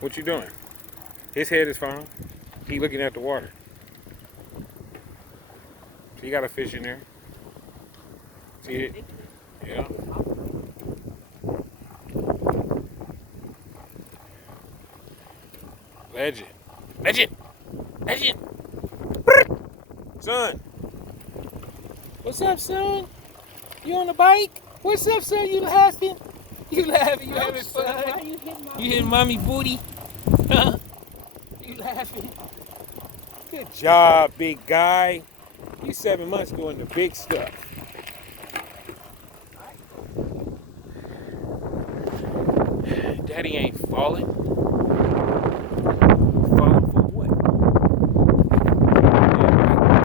What you doing? His head is fine. He looking at the water. So you got a fish in there. See it? Yeah. Legend. Legend. Legend. Son. What's up, son? You on the bike? What's up, son? You laughing? You laughing? You having fun? You hitting mommy booty? Huh? You laughing? Good job, big guy. You 7 months doing the big stuff. Daddy ain't falling.